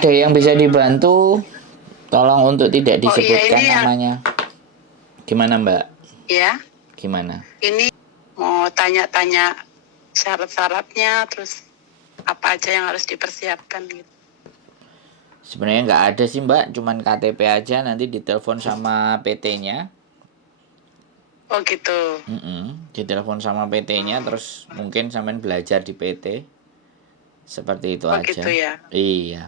ada yang bisa dibantu, tolong untuk tidak Oh iya, disebutkan ini ya. namanya. Gimana Mbak? Ya, Gimana? ini mau tanya-tanya syarat-syaratnya, terus apa aja yang harus dipersiapkan gitu. Sebenarnya nggak ada sih Mbak, cuman KTP aja, nanti ditelepon sama PT-nya. Oh gitu. Ditelepon sama PT-nya, terus mungkin sampean belajar di PT. Seperti itu Oh gitu aja. ya. Iya.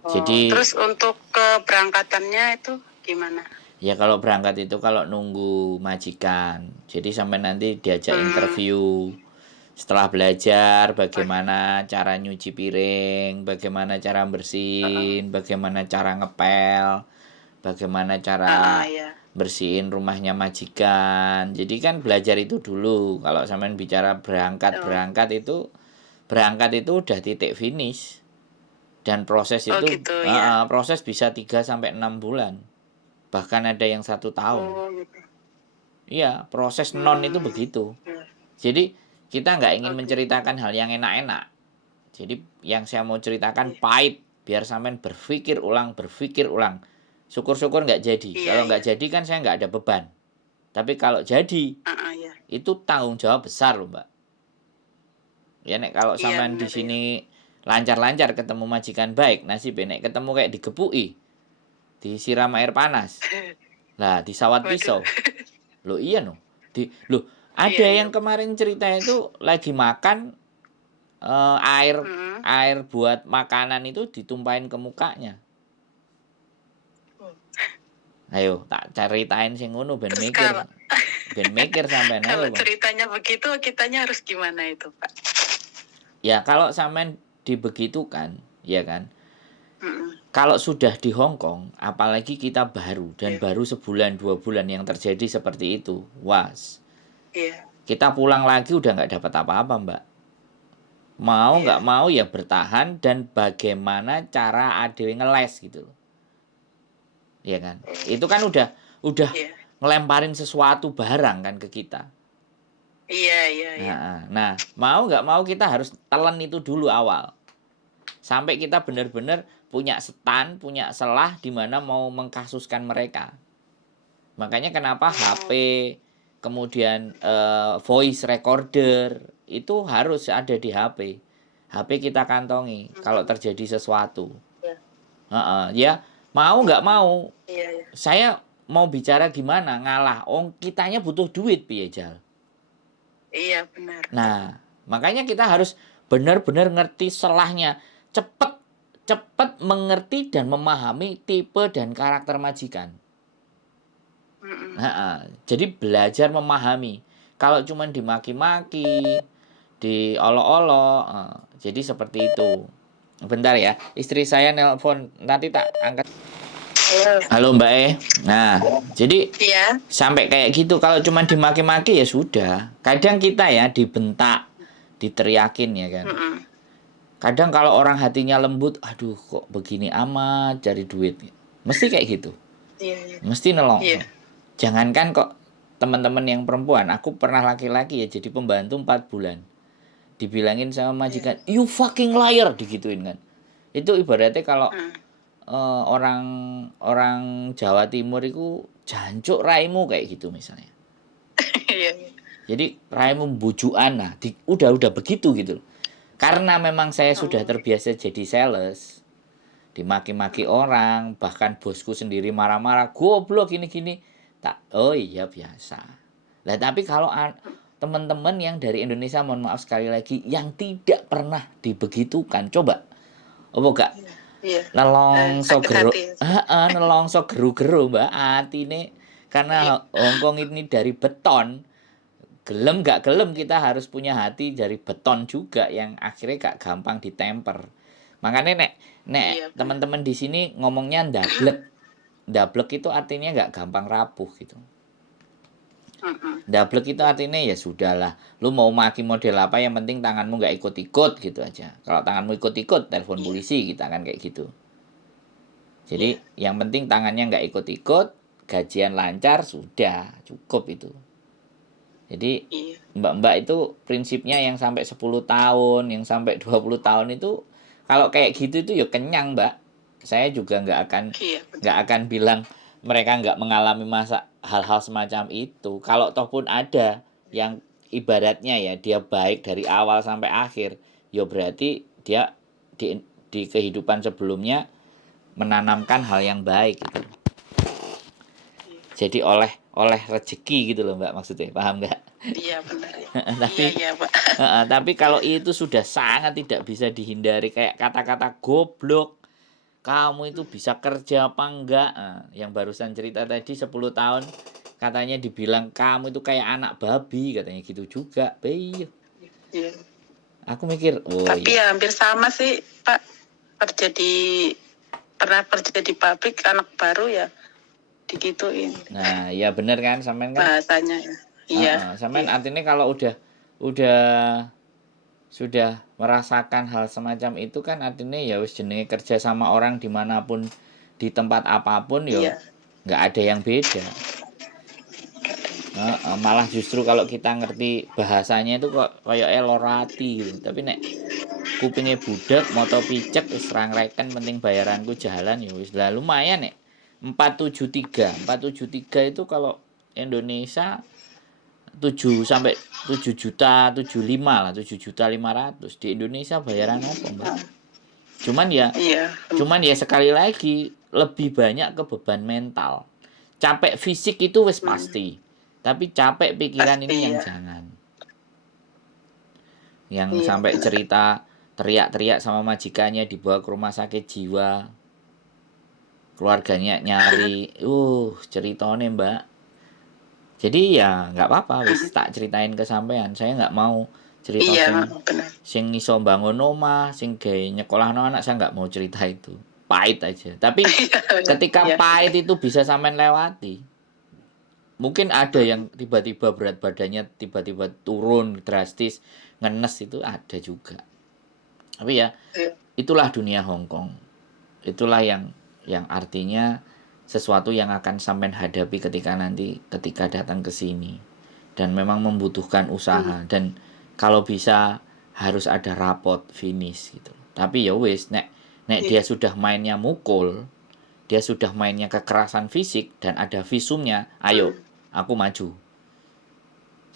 Oh, Jadi terus untuk keberangkatannya itu gimana? ya kalau berangkat itu kalau nunggu majikan. Jadi sampai nanti diajak Hmm. interview. Setelah belajar Oh, bagaimana cara nyuci piring, bagaimana cara bersihin, bagaimana cara ngepel, bagaimana cara ya. bersihin rumahnya majikan. Jadi kan belajar itu dulu. Kalau sampean bicara berangkat, Oh, berangkat itu udah titik finish. Dan proses oh itu gitu ya. proses bisa 3 sampai 6 bulan. Bahkan ada yang 1 tahun. Oh gitu. Iya, proses non itu Hmm. begitu. Ya. Jadi kita nggak ingin Oh gitu. menceritakan hal yang enak-enak. Jadi yang saya mau ceritakan Iya, pahit, biar sampean berpikir ulang, berpikir ulang. Syukur-syukur nggak jadi. iya, Kalau iya. nggak jadi kan saya nggak ada beban. Tapi kalau jadi, Ya. itu tanggung jawab besar loh Mbak. Ya nek kalau Iya sampean di benar ya. sini lancar-lancar ketemu majikan baik, nasib nek ketemu kayak digepui, disiram air panas. Lah, disawat Waduh. pisau. Loh iya no. Loh, ada Iya, iya. yang kemarin cerita itu lagi makan air Hmm. air buat makanan itu ditumpahin ke mukanya. Oh. Ayo, tak ceritain sing ngono ben Terus mikir. kalau Ben mikir sampean ayo, kalau Bang. ceritanya begitu, kitanya harus gimana itu, Pak? Ya kalau sampean dibegitukan, ya kan. Mm-mm. Kalau sudah di Hong Kong, apalagi kita baru dan Iya, baru sebulan 2 bulan yang terjadi seperti itu, was. iya, Kita pulang lagi udah nggak dapat apa-apa, Mbak. Mau nggak iya. mau ya bertahan dan bagaimana cara adewe ngeles gitu loh. Ya kan? Itu kan udah Iya, ngelemparin sesuatu barang kan ke kita. iya, iya, iya. Nah, mau nggak mau kita harus telan itu dulu awal. Sampai kita benar-benar punya stand, punya selah di mana mau mengkasuskan mereka. Makanya kenapa HP, Oh, kemudian voice recorder itu harus ada di HP. HP kita kantongi kalau mm, terjadi sesuatu. iya. Ya mau nggak Oh, mau, iya, iya. saya mau bicara gimana ngalah. Oh kitanya butuh duit piye Jal. Iya, benar. Nah makanya kita harus benar-benar ngerti selahnya, cepet cepet mengerti dan memahami tipe dan karakter majikan. Mm-mm. Jadi belajar memahami. Kalau cuma dimaki-maki, diolok-olok, jadi seperti itu. Bentar ya, istri saya nelpon, nanti tak angkat. Halo. Halo Mbak E. Nah, jadi Iya. sampai kayak gitu. Kalau cuma dimaki-maki ya sudah. Kadang kita ya dibentak, diteriakin ya kan. Mm-mm. Kadang kalau orang hatinya lembut, aduh kok begini amat cari duit. Mesti kayak gitu. Iya, iya. Mesti nelongso. Iya. Jangankan kok teman-teman yang perempuan, aku pernah laki-laki ya jadi pembantu 4 bulan. Dibilangin sama Iya. majikan, "You fucking liar," digituin kan. Itu ibaratnya kalau Mm. orang orang Jawa Timur itu jancuk raimu kayak gitu misalnya. Iya, iya. Jadi raimu bujukan nah, udah begitu gitu. Karena memang saya sudah Oh, terbiasa jadi sales, dimaki-maki orang, bahkan bosku sendiri marah-marah, goblok gini-gini. Tak, oh iya biasa. Lah tapi kalau teman-teman yang dari Indonesia, mohon maaf sekali lagi, yang tidak pernah dibegitukan, coba, apa gak iya. Iya. nelongso Sakit geru, hati ya. nelongso geru-geru mbak ini karena Iya. Hongkong ini dari beton, gelem gak gelem kita harus punya hati dari beton juga yang akhirnya gak gampang ditemper. Makanya nek nek Iya, benar. teman-teman di sini ngomongnya ndablek. Ndablek itu artinya gak gampang rapuh gitu. Mm-mm. Ndablek itu artinya ya sudahlah, lu mau maki model apa yang penting tanganmu gak ikut-ikut gitu aja. Kalau tanganmu ikut-ikut telepon Iya. polisi kita kan kayak gitu. Jadi Iya. yang penting tangannya nggak ikut-ikut, gajian lancar sudah cukup itu. Jadi Iya. mbak-mbak itu prinsipnya yang sampai 10 tahun, yang sampai 20 tahun itu kalau kayak gitu itu ya kenyang, Mbak. Saya juga Iya, benar. nggak akan bilang mereka nggak mengalami masa hal-hal semacam itu. Kalau toh pun ada yang ibaratnya ya dia baik dari awal sampai akhir, ya berarti dia di kehidupan sebelumnya menanamkan hal yang baik gitu. Jadi oleh rezeki gitu loh, Mbak, maksudnya. Paham nggak? Iya, benar ya. Tapi Iya, Pak. tapi kalau itu sudah sangat tidak bisa dihindari, kayak kata-kata goblok, kamu itu bisa kerja apa enggak? Yang barusan cerita tadi 10 tahun katanya dibilang kamu itu kayak anak babi, katanya gitu juga. Iya. Aku mikir, oh Tapi iya. ya hampir sama sih, Pak. Pernah kerja di pabrik, anak baru ya digituin Nah, ya bener kan, sampean kan? bahasanya ya. Iya. Sampean Iya. artinya kalau udah sudah merasakan hal semacam itu kan artinya ya wis jenenge kerja sama orang dimanapun di tempat apapun ya Iya. nggak ada yang beda. Malah justru kalau kita ngerti bahasanya itu kok kayak elorati gitu. Tapi nek kupingnya budak moto picek wis rangreken penting bayaranku jalan ya wis lah lumayan nek 473 itu kalau Indonesia 7 sampai 7 juta 75 lah, 7.500.000 di Indonesia bayaran apa, Mbak? Iya. Cuman ya sekali lagi lebih banyak ke beban mental. Capek fisik itu wis pasti. Tapi capek pikiran Pasti ini yang ya. jangan. Yang Iya, sampai benar. cerita teriak-teriak sama majikannya dibawa ke rumah sakit jiwa. Keluarganya nyari, ceritanya, Mbak. Jadi ya nggak apa-apa wis tak ceritain ke sampean. Saya nggak mau cerita Iya, benar. sing iso bangun omah, sing gawe nyekolahno anak, saya nggak mau cerita itu. Pahit aja. Tapi ketika Iya. pahit itu bisa sampean lewati. Mungkin ada yang tiba-tiba berat badannya tiba-tiba turun drastis, ngenes itu ada juga. Tapi ya itulah dunia Hongkong. Itulah yang artinya sesuatu yang akan sampean hadapi ketika datang ke sini, dan memang membutuhkan usaha, dan kalau bisa harus ada rapot finish gitu. Tapi ya wis nek dia sudah mainnya mukul, dia sudah mainnya kekerasan fisik dan ada visumnya, ayo aku maju,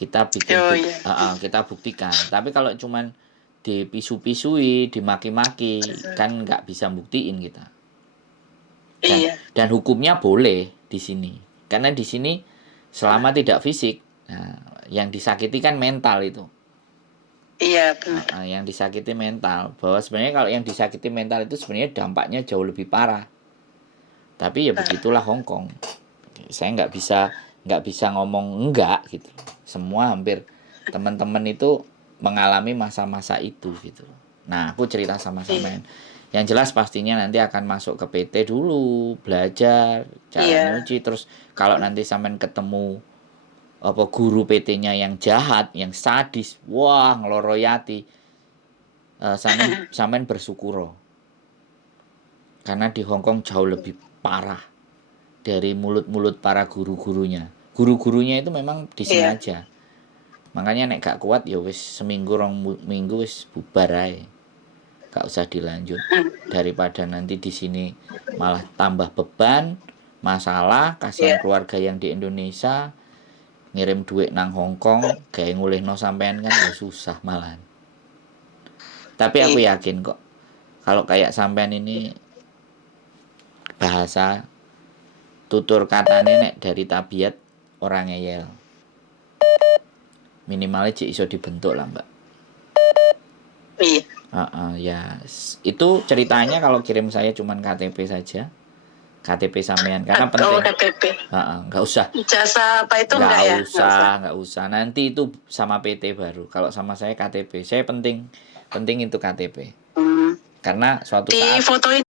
kita bikin kita buktikan. Tapi kalau cuman dipisu-pisui, dimaki-maki, kan nggak bisa buktiin kita. Dan hukumnya boleh di sini. Karena di sini selama tidak fisik, yang disakiti kan mental itu. Iya, benar. Yang disakiti mental. Bahwa sebenarnya kalau yang disakiti mental itu sebenarnya dampaknya jauh lebih parah. Tapi ya begitulah Hongkong. Saya nggak bisa ngomong enggak gitu. Semua hampir teman-teman itu mengalami masa-masa itu gitu. Nah, aku cerita sama sampean. Yang jelas pastinya nanti akan masuk ke PT dulu, belajar cara nyuci, terus kalau nanti sampean ketemu guru PT-nya yang jahat, yang sadis, wah ngeloroyati, sampean bersyukur. Karena di Hongkong jauh lebih parah dari mulut-mulut para guru-gurunya. Guru-gurunya itu memang disengaja. Makanya nek gak kuat ya wis seminggu rong minggu wis bubar ae. Gak usah dilanjut, daripada nanti di sini malah tambah beban, masalah, kasihan keluarga yang di Indonesia ngirim duit nang Hongkong, kayak ngulihno sampean kan ya susah malahan. Tapi aku yakin kok kalau kayak sampean ini bahasa tutur katanya nek dari tabiat orang ngeyel. Minimalnya cik iso dibentuk lah, Mbak. Iya. Ya itu ceritanya kalau kirim saya cuman KTP saja, KTP sampean karena penting. KTP. Nggak usah. Jasa apa itu enggak ya? Nggak usah. Nanti itu sama PT baru. Kalau sama saya KTP. Saya penting itu KTP. Karena suatu saat. Difotoin